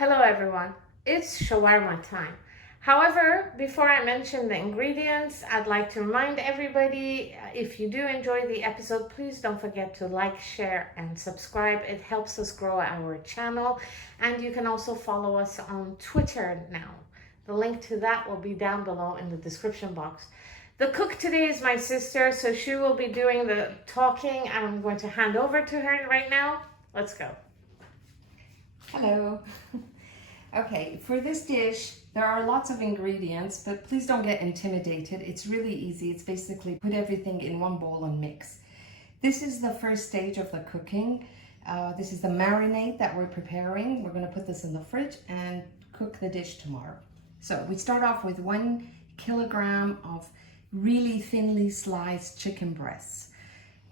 Hello everyone, it's shawarma time. However, before I mention the ingredients, I'd like to remind everybody, if you do enjoy the episode, please don't forget to like, share, and subscribe. It helps us grow our channel. And you can also follow us on Twitter now. The link to that will be down below in the description box. The cook today is my sister, so she will be doing the talking. I'm going to hand over to her right now. Let's go. Hello. Okay, for this dish, there are lots of ingredients, but please don't get intimidated. It's really easy. It's basically put everything in one bowl and mix. This is the first stage of the cooking. This is the marinade that we're preparing. We're going to put this in the fridge and cook the dish tomorrow. So we start off with 1 kilogram of really thinly sliced chicken breasts.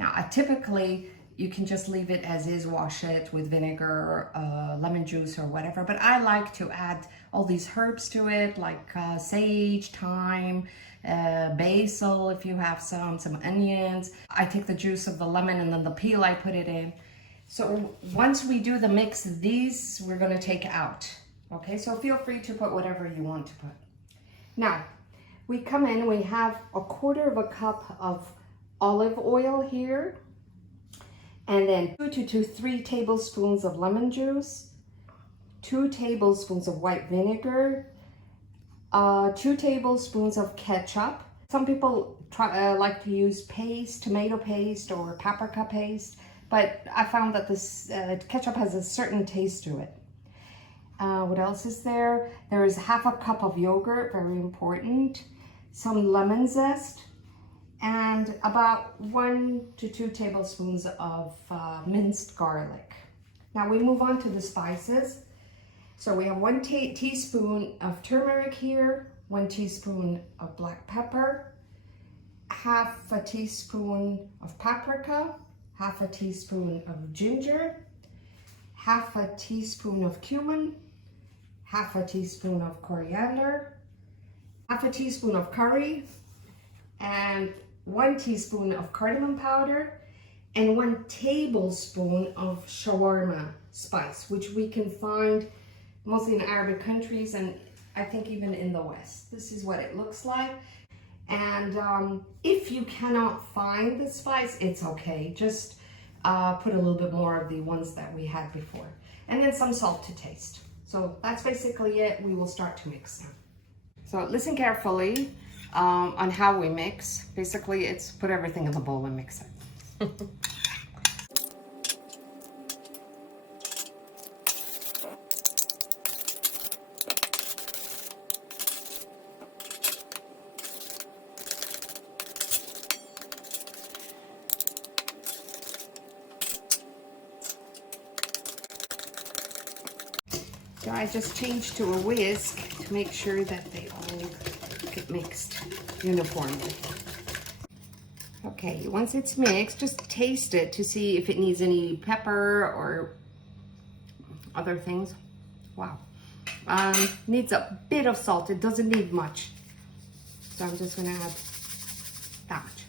Now, typically, you can just leave it as is, wash it with vinegar, lemon juice or whatever. But I like to add all these herbs to it, like sage, thyme, basil if you have some onions. I take the juice of the lemon and then the peel I put it in. So once we do the mix, these we're gonna take out. Okay, so feel free to put whatever you want to put. Now, we come in, we have 1/4 cup of olive oil here. And then 2 to 3 tablespoons of lemon juice, 2 tablespoons of white vinegar, 2 tablespoons of ketchup. Some people like to use paste, tomato paste or paprika paste, but I found that this ketchup has a certain taste to it. What else is there? There is 1/2 cup of yogurt, very important, some lemon zest, and about 1 to 2 tablespoons of minced garlic. Now we move on to the spices. So we have 1 teaspoon of turmeric here, 1 teaspoon of black pepper, 1/2 teaspoon of paprika, 1/2 teaspoon of ginger, 1/2 teaspoon of cumin, 1/2 teaspoon of coriander, 1/2 teaspoon of curry, and 1 teaspoon of cardamom powder, and 1 tablespoon of shawarma spice, which we can find mostly in Arabic countries and I think even in the West. This is what it looks like. And if you cannot find the spice, it's okay. Just put a little bit more of the ones that we had before. And then some salt to taste. So that's basically it. We will start to mix now. So listen carefully on how we mix. Basically, it's put everything in the bowl and mix it. So I just changed to a whisk to make sure that they all get mixed uniformly. Okay, once it's mixed, just taste it to see if it needs any pepper or other things. Wow. Needs a bit of salt. It doesn't need much. So I'm just gonna add that much.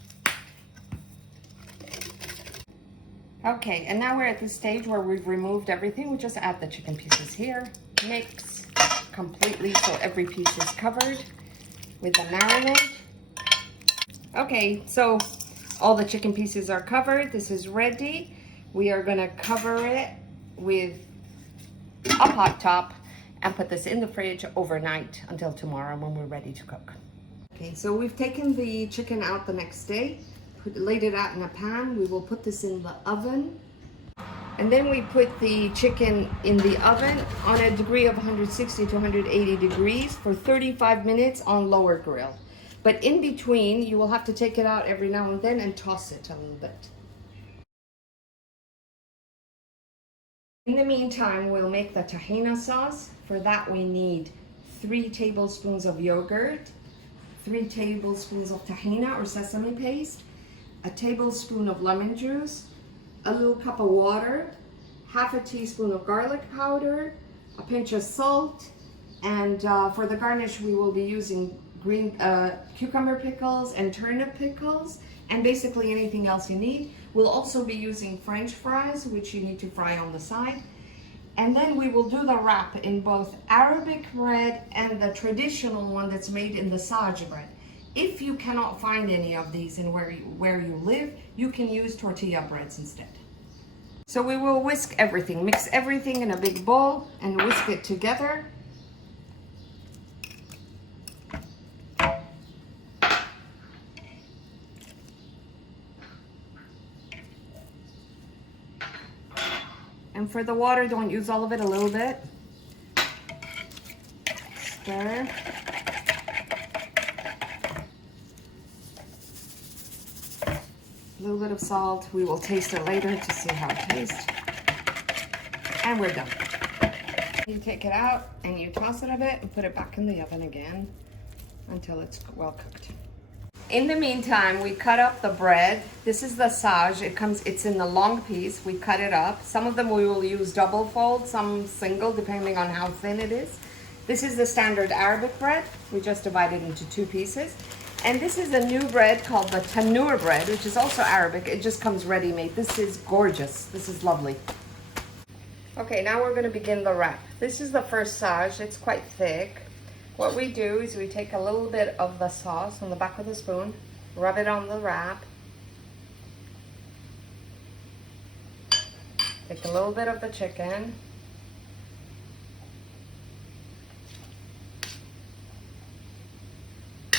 Okay, and now we're at the stage where we've removed everything. We just add the chicken pieces here, mix completely so every piece is covered with the marinade. Okay, so all the chicken pieces are covered. This is ready. We are gonna cover it with a hot top and put this in the fridge overnight until tomorrow when we're ready to cook. Okay, so we've taken the chicken out the next day, laid it out in a pan. We will put this in the oven. And then we put the chicken in the oven on a degree of 160 to 180 degrees for 35 minutes on lower grill. But in between, you will have to take it out every now and then and toss it a little bit. In the meantime, we'll make the tahina sauce. For that, we need 3 tablespoons of yogurt, 3 tablespoons of tahina or sesame paste, a tablespoon of lemon juice, a little cup of water, 1/2 teaspoon of garlic powder, a pinch of salt, and for the garnish we will be using green cucumber pickles and turnip pickles, and basically anything else you need. We'll also be using French fries, which you need to fry on the side, And then we will do the wrap in both Arabic bread and the traditional one that's made in the Saj bread. If you cannot find any of these in where you live, you can use tortilla breads instead. So we will whisk everything, mix everything in a big bowl and whisk it together. And for the water, don't use all of it, a little bit. Stir. A little bit of salt. We will taste it later to see how it tastes. And we're done. You take it out and you toss it a bit and put it back in the oven again until it's well cooked. In the meantime, we cut up the bread. This is the sage. It's in the long piece. We cut it up. Some of them we will use double fold, some single, depending on how thin it is. This is the standard Arabic bread. We just divide it into 2 pieces. And this is a new bread called the Tanoor bread, which is also Arabic. It just comes ready-made. This is gorgeous. This is lovely. Okay, now we're going to begin the wrap. This is the first sage. It's quite thick. What we do is we take a little bit of the sauce on the back of the spoon, rub it on the wrap, take a little bit of the chicken,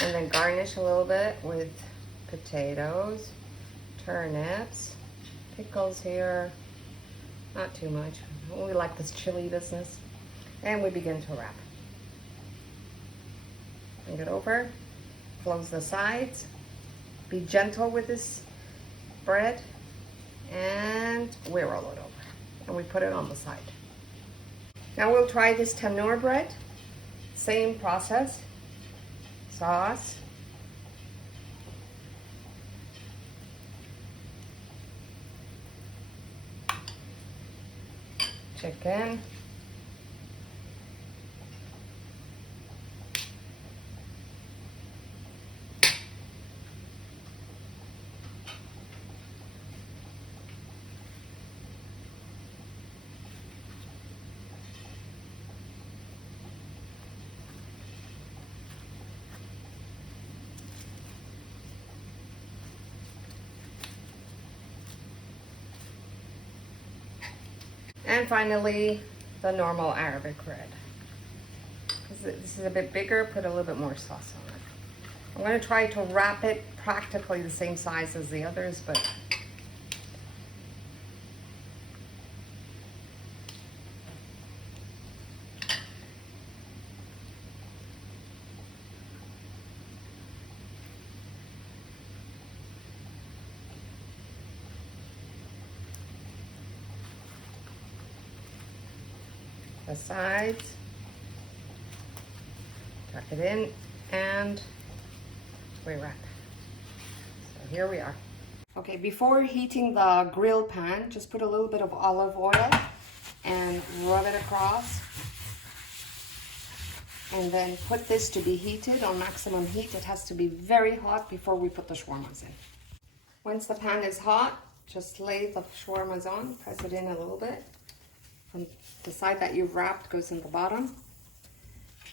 and then garnish a little bit with potatoes, turnips, pickles here, not too much. We like this chili business. And we begin to wrap. Bring it over, close the sides, be gentle with this bread, and we roll it over. And we put it on the side. Now we'll try this Tanoor bread. Same process. Sauce. Chicken. And finally, the normal Arabic bread. This is a bit bigger, put a little bit more sauce on it. I'm going to try to wrap it practically the same size as the others, but the sides, tuck it in, and we wrap. So here we are. Okay, before heating the grill pan, just put a little bit of olive oil and rub it across. And then put this to be heated on maximum heat. It has to be very hot before we put the shawarmas in. Once the pan is hot, just lay the shawarmas on, press it in a little bit. From the side that you've wrapped goes in the bottom.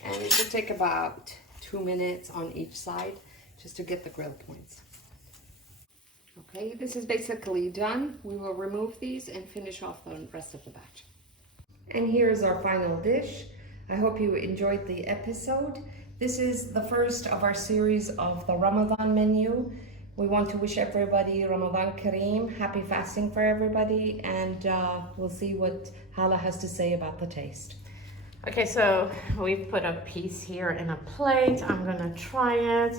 And it should take about 2 minutes on each side just to get the grill points. Okay, this is basically done. We will remove these and finish off the rest of the batch. And here's our final dish. I hope you enjoyed the episode. This is the first of our series of the Ramadan menu. We want to wish everybody Ramadan Kareem, happy fasting for everybody, and we'll see what Hala has to say about the taste. Okay, so we've put a piece here in a plate. I'm gonna try it.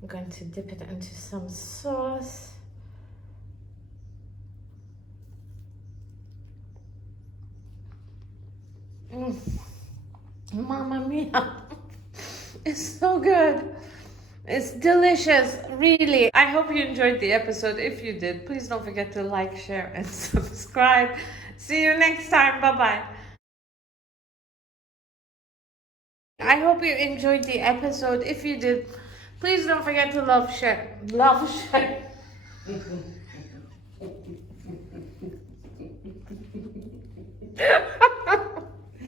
I'm going to dip it into some sauce. Mamma mia, it's so good. It's delicious, really. I hope you enjoyed the episode. If you did, please don't forget to like, share, and subscribe. See you next time. Bye-bye. I hope you enjoyed the episode. If you did, please don't forget to love, share.